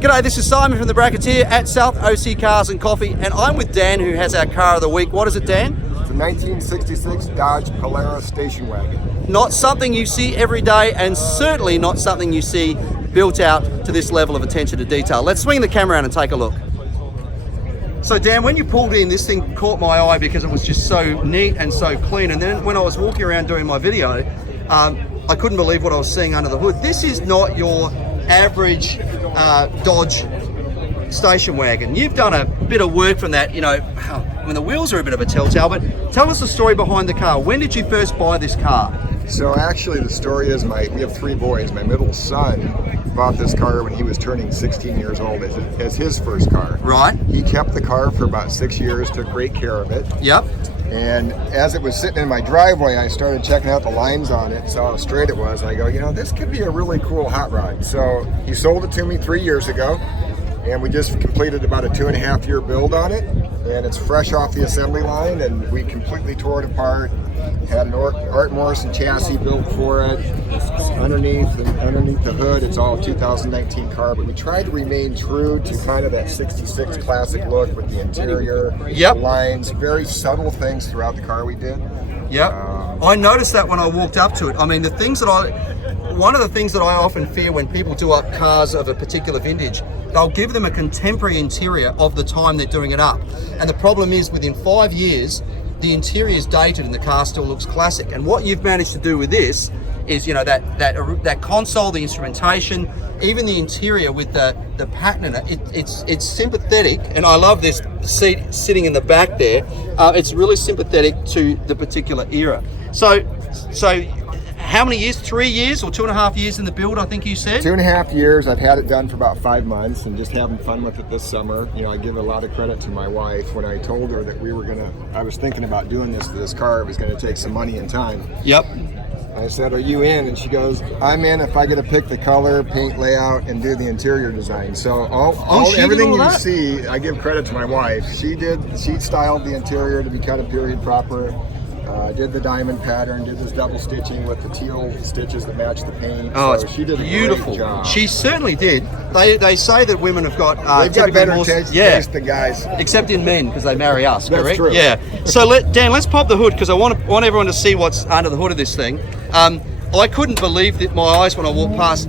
G'day, this is Simon from the Bracketeer at South OC Cars and Coffee, and I'm with Dan, who has our car of the week. What is it, Dan? It's a 1966 Dodge Polara station wagon. Not something you see every day, and certainly not something you see built out to this level of attention to detail. Let's swing the camera around and take a look. So Dan, when you pulled in, this thing caught my eye because it was just so neat and so clean. And then when I was walking around doing my video, I couldn't believe what I was seeing under the hood. This is not your average Dodge station wagon. You've done a bit of work from that, you know. I mean, the wheels are a bit of a telltale, but tell us the story behind the car. When did you first buy this car? So actually the story is we have 3 boys. My middle son bought this car when he was turning 16 years old as his first car. Right. He kept the car for about 6 years, took great care of it. Yep. And as it was sitting in my driveway, I started checking out the lines on it, saw how straight it was. I go, you know, this could be a really cool hot rod. So he sold it to me 3 years ago, and we just completed about a 2.5-year build on it. And it's fresh off the assembly line, and we completely tore it apart. Had an Art Morrison chassis built for it. Underneath the hood, it's all 2019 car, but we tried to remain true to kind of that 66 classic look with the interior lines, very subtle things throughout the car we did. Yep. I noticed that when I walked up to it. I mean, one of the things that I often fear when people do up cars of a particular vintage, they'll give them a contemporary interior of the time they're doing it up. And the problem is, within 5 years, the interior is dated and the car still looks classic. And what you've managed to do with this is, you know, that console, the instrumentation, even the interior with the pattern in it, it's sympathetic. And I love this seat sitting in the back there. It's really sympathetic to the particular era. So how many years? 3 years or 2.5 years in the build, I think you said? 2.5 years. I've had it done for about 5 months and just having fun with it this summer. You know, I give a lot of credit to my wife. When I told her that I was thinking about doing this to this car, it was gonna take some money and time. Yep. I said, are you in? And she goes, I'm in if I get to pick the color, paint layout, and do the interior design. So everything you see, I give credit to my wife. She styled the interior to be kind of period proper. Did the diamond pattern, did this double stitching with the teal stitches that match the paint. Oh, so it's she did beautiful. A great job. She certainly did. They say that women have got they've got better taste than guys, except in men because they marry us. That's correct? True. Yeah. So Dan, let's pop the hood because I want everyone to see what's under the hood of this thing. I couldn't believe my eyes when I walked past.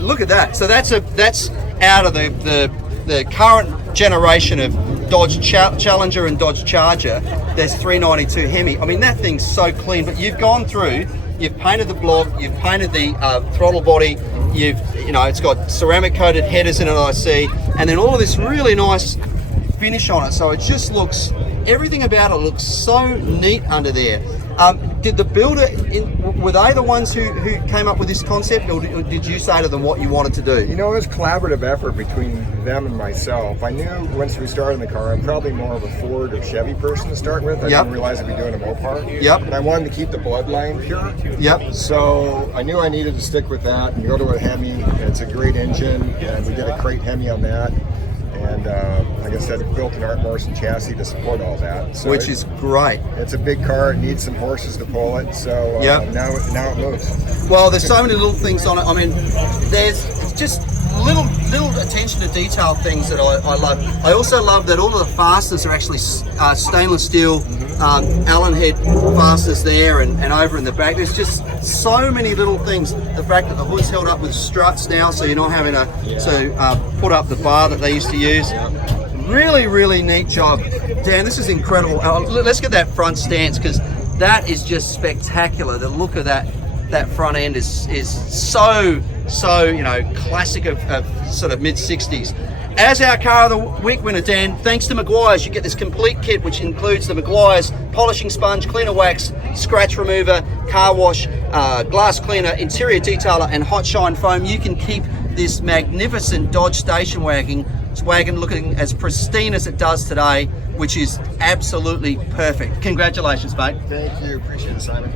Look at that. So that's out of the current generation of Dodge Challenger and Dodge Charger. There's 392 Hemi. I mean, that thing's so clean, but you've gone through, you've painted the block, you've painted the throttle body, it's got ceramic coated headers in it, I see, and then all of this really nice finish on it. So it just looks, everything about it looks so neat under there. Did the builder, were they the ones who came up with this concept, or did you say to them what you wanted to do? You know, it was collaborative effort between them and myself. I knew once we started the car, I'm probably more of a Ford or Chevy person to start with. I didn't realize I'd be doing a Mopar. Yep. But I wanted to keep the bloodline pure. Yep. So I knew I needed to stick with that and go to a Hemi. It's a great engine, and we did a crate Hemi on that. And like I said, it built an Art Morrison chassis to support all that. So which is great. It's a big car. It needs some horses to pull it. So now it moves. Well, there's so many little things on it. I mean, there's just little attention to detail things that I love. I also love that all of the fasteners are actually stainless steel Allen head fasteners there and over in the back. There's just so many little things. The fact that the hood's held up with struts now, so you're not having to put up the bar that they used to use. Really, really neat job. Dan, this is incredible. Let's get that front stance because that is just spectacular. The look of that front end is so classic of sort of mid-60s. As our car of the week winner, Dan, thanks to Meguiar's, you get this complete kit which includes the Meguiar's polishing sponge, cleaner wax, scratch remover, car wash, glass cleaner, interior detailer, and hot shine foam. You can keep this magnificent Dodge station wagon looking as pristine as it does today, which is absolutely perfect. Congratulations, mate. Thank you. Appreciate it, Simon.